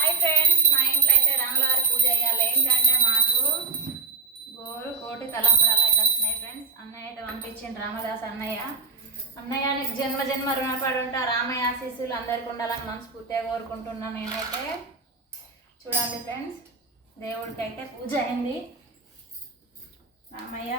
Hi friends మా ఇంట్లో అయితే రాములవారి పూజ చేయాలి. ఏంటంటే మాకు గోరు కోటి తలంబరాలు అయితే వచ్చినాయి ఫ్రెండ్స్ అన్నయ్య అయితే పంపించింది రామదాస్ అన్నయ్య. అన్నయ్యకి జన్మ జన్మ రుణపడి ఉంటా రామయ్య ఆశీస్సులు అందరికి ఉండాలని మనస్ఫూర్తిగా కోరుకుంటున్నాను నేనైతే చూడండి ఫ్రెండ్స్ దేవుడికి అయితే పూజ అయింది. రామయ్య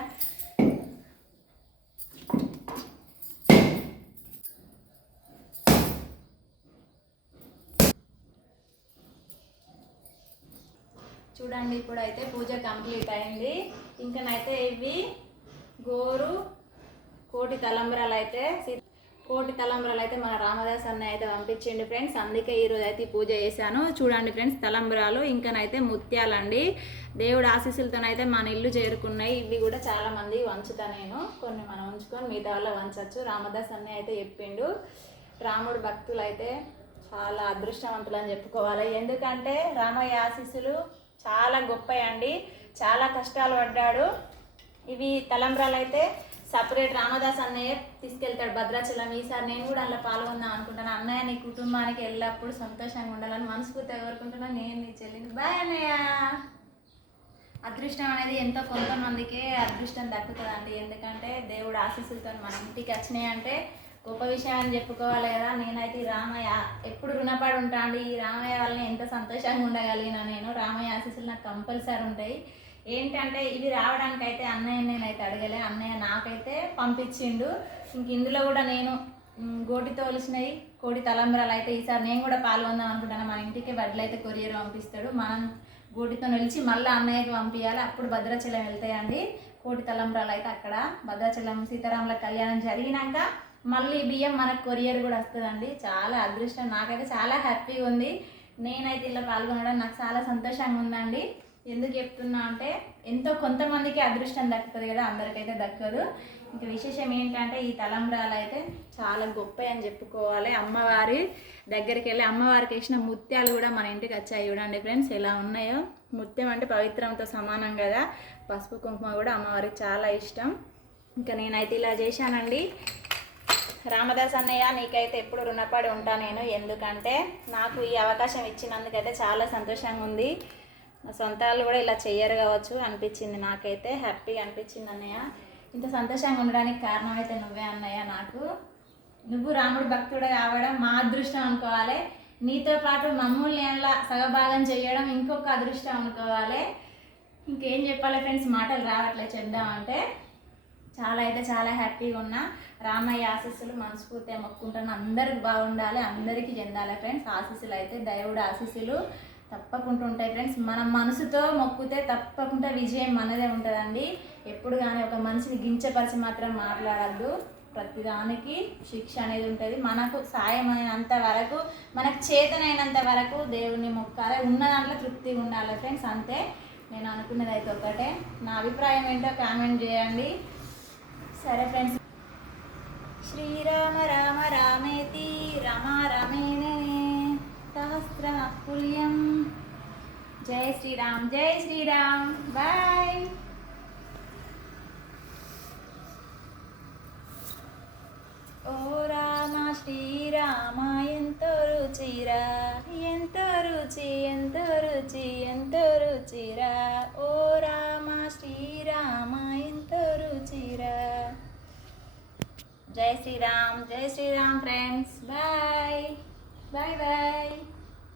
చూడండి ఇప్పుడైతే పూజ కంప్లీట్ అయింది. ఇంకనైతే ఇవి గోరు కోటి తలంబ్రాలు అయితే సి- కోటి తలంబ్రాలు అయితే మన రామదాస్ అన్న అయితే పంపించండి ఫ్రెండ్స్. అందుకే ఈరోజు అయితే పూజ చేశాను. చూడండి ఫ్రెండ్స్ తలంబ్రాలు ఇంకనైతే ముత్యాలండి. దేవుడు ఆశీస్సులతోనైతే మన ఇల్లు చేరుకున్నాయి. ఇవి కూడా చాలామంది వంచుతా నేను. కొన్ని మనం ఉంచుకొని మిగతా వల్ల వంచవచ్చు రామదాస్ అన్నయ్య అయితే చెప్పిండు. రాముడు భక్తులు అయితే చాలా అదృష్టవంతులు అని చెప్పుకోవాలి. ఎందుకంటే రామయ్య ఆశీస్సులు చాలా గొప్పయండి. చాలా కష్టాలు పడ్డాడు. ఇవి తలంబ్రాలు అయితే సపరేట్ రామదాస్ అన్నయ్య తీసుకెళ్తాడు భద్రాచలం. ఈసారి నేను కూడా అందులో పాల్గొందాం అనుకుంటాను అన్నయ్య నీ కుటుంబానికి ఎల్లప్పుడూ సంతోషంగా ఉండాలని మనస్ఫూర్తిగా కోరుకుంటున్నాను నేను నీ చెల్లిని. బాయ్ అన్నయ్య. అదృష్టం అనేది ఎంతో కొంతమందికే అదృష్టం దక్కుతుందండి. ఎందుకంటే దేవుడు ఆశీస్సులతో మన ఇంటికి వచ్చినాయి అంటే గొప్ప విషయం అని చెప్పుకోవాలి కదా? నేనైతే ఈ రామయ్య ఎప్పుడు రుణపడి ఉంటాను అండి ఈ రామయ్య వల్ల ఎంత సంతోషంగా ఉండగలిగినా నేను. రామయ్య ఆశీస్సులు నాకు కంపల్సరీ ఉంటాయి. ఏంటంటే ఇవి రావడానికి అయితే అన్నయ్య నేనైతే అడగలే. అన్నయ్య నాకైతే పంపించిండు. ఇంక ఇందులో కూడా నేను గోటి తోలిసినవి కోడి తలంబరాలు అయితే ఈసారి నేను కూడా పాల్గొందాం అనుకుంటాను. మన ఇంటికి వడ్లు అయితే కొరియర్ పంపిస్తాడు. మనం గోటితో నిలిచి మళ్ళీ అన్నయ్యకి పంపించాలి అప్పుడు భద్రాచలం వెళ్తాయండి. కోటి తలంబరాలు అయితే అక్కడ. భద్రాచలం సీతారాముల కళ్యాణం జరిగినాక మళ్ళీ బియ్యం మనకు కొరియర్ కూడా వస్తుందండి. చాలా అదృష్టం. నాకైతే చాలా హ్యాపీగా ఉంది. నేనైతే ఇలా పాల్గొనడం నాకు చాలా సంతోషంగా ఉందండి. ఎందుకు చెప్తున్నా అంటే ఎంతో కొంతమందికి అదృష్టం దక్కుతుంది కదా అందరికైతే దక్కదు. ఇంకా విశేషం ఏంటంటే ఈ తలంబ్రాలు అయితే చాలా గొప్ప అని చెప్పుకోవాలి. అమ్మవారి దగ్గరికి వెళ్ళి అమ్మవారికి వేసిన ముత్యాలు కూడా మన ఇంటికి వచ్చాయి చూడండి ఫ్రెండ్స్ ఎలా ఉన్నాయో. ముత్యం అంటే పవిత్రంతో సమానం కదా. పసుపు కుంకుమ కూడా అమ్మవారికి చాలా ఇష్టం. ఇంకా నేనైతే ఇలా చేశానండి. రామదాస్ అన్నయ్య నీకైతే ఎప్పుడు రుణపడి ఉంటా నేను. ఎందుకంటే నాకు ఈ అవకాశం ఇచ్చినందుకైతే చాలా సంతోషంగా ఉంది. నా సొంత వాళ్ళు కూడా ఇలా చెయ్యరు కావచ్చు అనిపించింది నాకైతే. హ్యాపీగా అనిపించింది అన్నయ్య. ఇంత సంతోషంగా ఉండడానికి కారణం అయితే నువ్వే అన్నయ్య నాకు. నువ్వు రాముడు భక్తుడు కావడం మా అదృష్టం అనుకోవాలి. నీతో పాటు మమ్మల్ని ఎలా సగభాగం చేయడం ఇంకొక అదృష్టం అనుకోవాలి. ఇంకేం చెప్పాలి ఫ్రెండ్స్? మాటలు రావట్లే చెప్దామంటే. చాలా అయితే చాలా హ్యాపీగా ఉన్నా. రామయ్య ఆశీస్సులు మనస్ఫూర్తిగా మొక్కుంటాను. అందరికి బాగుండాలి అందరికీ చెందాలి ఫ్రెండ్స్. ఆశీస్సులు అయితే దేవుడు ఆశీస్సులు తప్పకుండా ఉంటాయి ఫ్రెండ్స్. మన మనసుతో మొక్కితే తప్పకుండా విజయం మనదే ఉంటుందండి. ఎప్పుడు కానీ ఒక మనిషిని గించపరిచి మాత్రం మాట్లాడద్దు. ప్రతిదానికి శిక్ష అనేది ఉంటుంది. మనకు సాయం అయినంత వరకు మనకు చేతనైనంత వరకు దేవుని మొక్కాలి. ఉన్న దాంట్లో తృప్తిగా ఉండాలి ఫ్రెండ్స్. అంతే. నేను అనుకున్నది అయితే ఒకటే. నా అభిప్రాయం ఏంటో కామెంట్ చేయండి. సరే ఫ్రెండ్స్. శ్రీరామ రామ రామేతి రమ రమేనే సహస్ర పుల్యం జై శ్రీరామ్ జై శ్రీరామ్. బాయ్. ఓ రామ శ్రీరామ ఎంతో రుచిరా ఎంతో రుచి ఎంతో రుచి ఎంతో రుచిరా ఓ జై శ్రీరామ్ జై Sriram friends bye bye bye